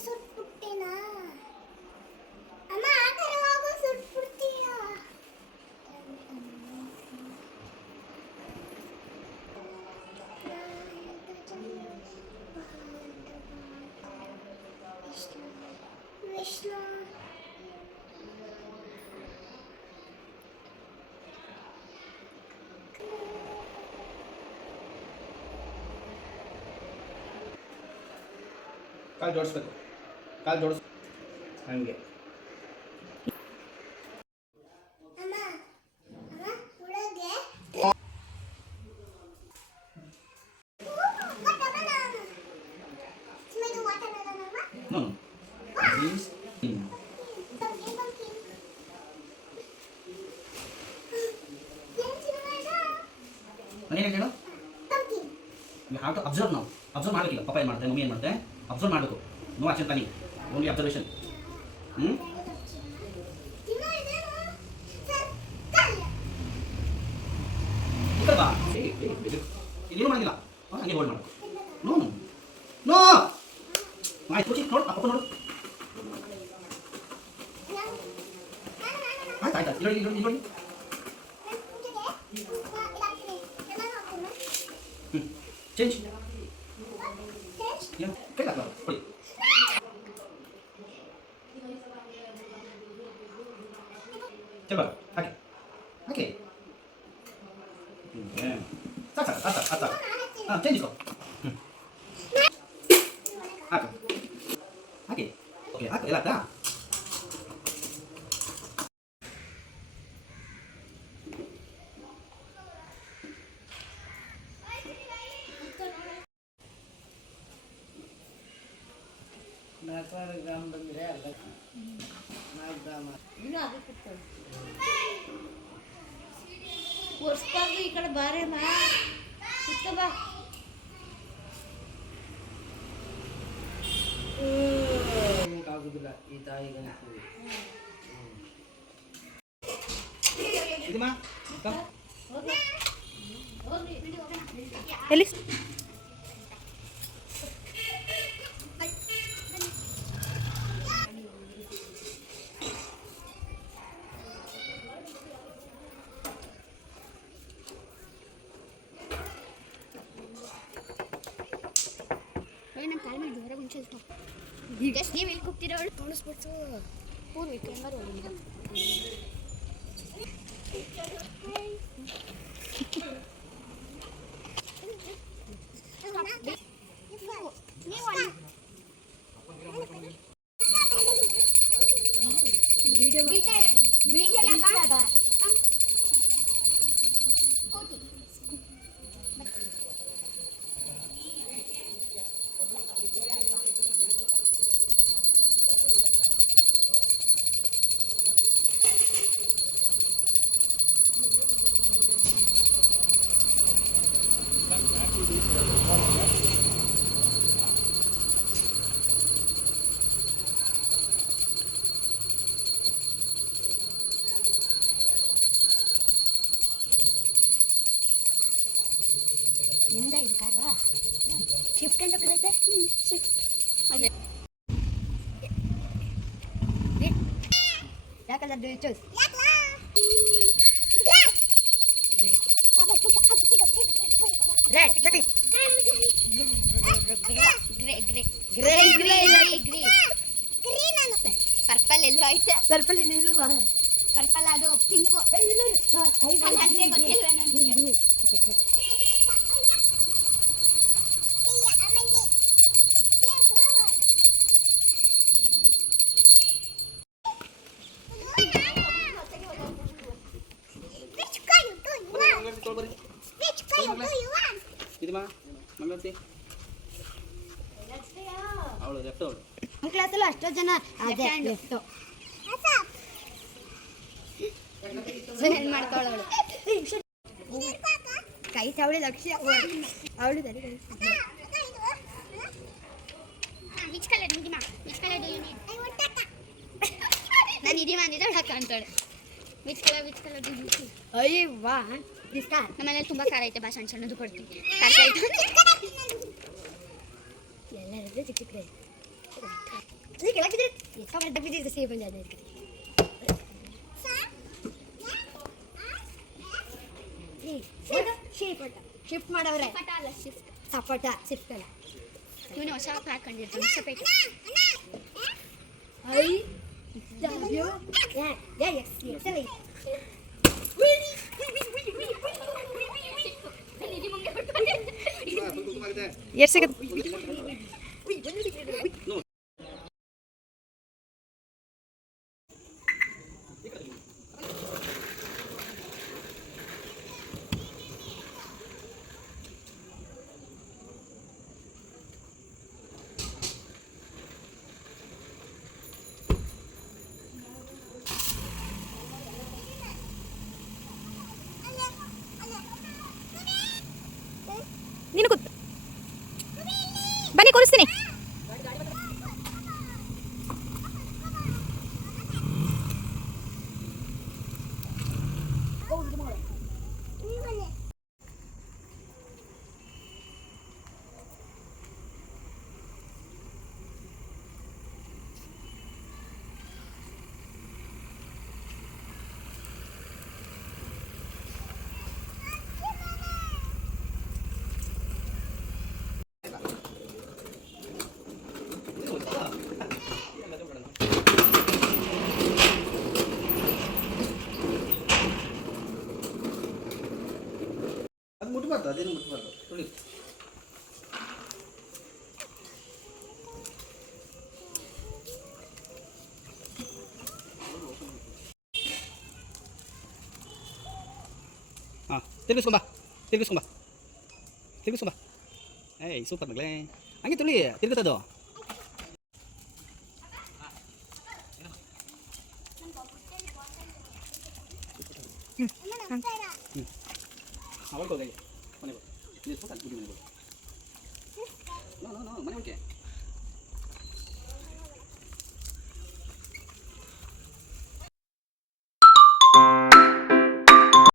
ಸುಟ್ಬಿಟ್ಟೆನಾ ಅಮ್ಮ ಆ ಕಡೆ ಹೋಗು ಸುಟ್ಬಿಡ್ತೀಯ ವಿಷ್ಣು ಕಾಲು ಜೋಡಿಸ್ಬೇಕು ಕಾಲು ಜೋಡಿಸ್ ಹಂಗೆ ಅಮ್ಮ ಅಮ್ಮ ಹುಡುಗೆ No, this thing. ಏನೇನು ಹೇಳು ಯು ಹ್ಯಾವ್ ಟು ಅಬ್ಸರ್ವ್ ನಾವು ಅಬ್ಸರ್ವ್ ಮಾಡಬೇಕಿಲ್ಲ ಪಪ್ಪ ಏನು ಮಾಡ್ತಾರೆ ಮಮ್ಮಿ ಏನು ಮಾಡ್ತಾರೆ ಅಬ್ಸರ್ವ್ ಮಾಡಬೇಕು no action planning only observation ಬಾ ಇದೇನು ಮಾಡಿಲ್ಲ ಹಂಗೆ ಹೋಲ್ಡ್ ಮಾಡಬೇಕು ನೋ ನೋ ಆಯ್ತು ಖುಷಿ ನೋಡು ಅಪ್ಪ ನೋಡು ಆಯ್ತು ಆಯ್ತು ಇಲ್ಲಿ ನೋಡಿ ನೋಡಿ ಚೇಂಜ್ ಕೈ ಹಾಕಲ್ಲ ಕೊಡಿ ಚಲ ಹಾಕಿ ಹಾಕಿ ಸಾಕು ಸಾಕು ಆತ ಆತ ಹಾಂ ಚೇಂಜ್ ಇಸ್ಕೋ ಹಾಕು ಹಾಕಿ ಓಕೆ ಹಾಕು ಎಲ್ಲ ಆಯ್ತಾ ಗ್ರಾಮ ಬಂದರೆ ಅರ್ಧ 4 ಗ್ರಾಮ ಇನ್ನೂ ಅದಕ್ಕೆ ಒರ್ಸ್ಬಾರ್ದು ಈ ಕಡೆ ಬಾರೇಮ್ಮ ಬಾ ಆಗುದಿಲ್ಲ ಈ ತಾಯಿಗೆ ಎಲ್ಲಿ ನಮ್ಮ ಕಾಲ ಮೇಲೆ ದೂರ ಮುಂಚೆ ಜಸ್ಟ್ ನೀವು ಇಲ್ಲಿ ಕೂಗ್ತಿರೋ ಅವಳು ತೋರಿಸ್ಬಿಡ್ತು ಪೂರ್ವಿಕ ಹೆಂಗಾರು ಹೋಗಿಲ್ಲ ನಿಂದ ಇದು ಕಾರು ಶಿಫ್ಟ್ ಅಂತ ಬರ್ತೈತೆ ಶಿಫ್ಟ್ ಅದೇ ಯಾಕಲ್ಲ do you choose red red grey grey grey grey grey green ಅನ್ನುತ್ತೆ ಪರ್ಪಲ್ ಎಲ್ಲೋ ಐತೆ ಪರ್ಪಲ್ ಇನ್ನಿಲ್ವಾ ಪರ್ಪಲ್ ಅದು ಪಿಂಕ್ ಗೊತ್ತಿಲ್ವ ನನಗೆ ಇದಮ್ಮ ಮಂಗಳೂರ್ತಿ ಅವಳು ಲೆಫ್ಟ್ ಅವಳು ನಮ್ಮ ಕ್ಲಾಸಲ್ಲೂ ಅಷ್ಟೋ ಜನ ಅದೇ ಲೆಫ್ಟ್ ಏನು ಮಾಡ್ತಾವಳು ಕೈ ಅವಳಿ ಲಕ್ಷ್ಯ ಅವಳು which colour Nidhima which colour do you need ನಾನು ನಿಧಿಮಾ ಅಂದಿದ್ದೆ ಹಾಕ ಅಂತಾಳೆ which colour do you need ಅಯ್ಯ ವಾ ದಿಸ್ ಕಾರ್ ನಮ್ಮನೇಲಿ ತುಂಬ ಖಾರ ಐತೆ ಬಾ ಸಣ್ಣ ಸಣ್ಣದು ಕೊಡ್ತೀನಿ ಖಾರ ಐತೆ ಎಲ್ಲರದ್ದು ಚಿಕ್ಕ ಚಿಕ್ಕ Ini kelak kita, kamar tapi di sini pun jadi. Shift ಮಾಡವ್ರೆ ಸಪೋಟ ಶಿಫ್ಟ್ ಅಲ್ಲ ಇವನು ಹೊಸ ಹಾಕೊಂಡಿರ್ತಾನೆ ಸಪೇಟ ಐ ಎಷ್ಟು ಸಿಗುತ್ತೆ ನೀನು ಕೂತ್ ಬನ್ನಿ ಕೂರಿಸ್ತೀನಿ ಅದು ಮುಟ್ಬಾರ್ದು, ಅದೇನು ಮುಟ್ಬಾರ್ದು. ತೊಳಿ. ಹಾಂ ತಿರ್ಗಿಸ್ಕೊಂಬ ತಿರ್ಗಿಸ್ಕೊಂಬ ತಿರ್ಗಿಸ್ಕೊಂಬ ಏಯ್ ಸೂಪರ್ ಮಗಳೇ ಹಂಗೆ ತುಳಿ ತಿರ್ಗುತ್ತದು ಅವಳಿಗೆ ಹೋಗಿ ಮನೆಗೆ ಹೋಗಿ ಮನೆಗೆ ಹೋಗಿ ಮನೆ ಹೋಗಿ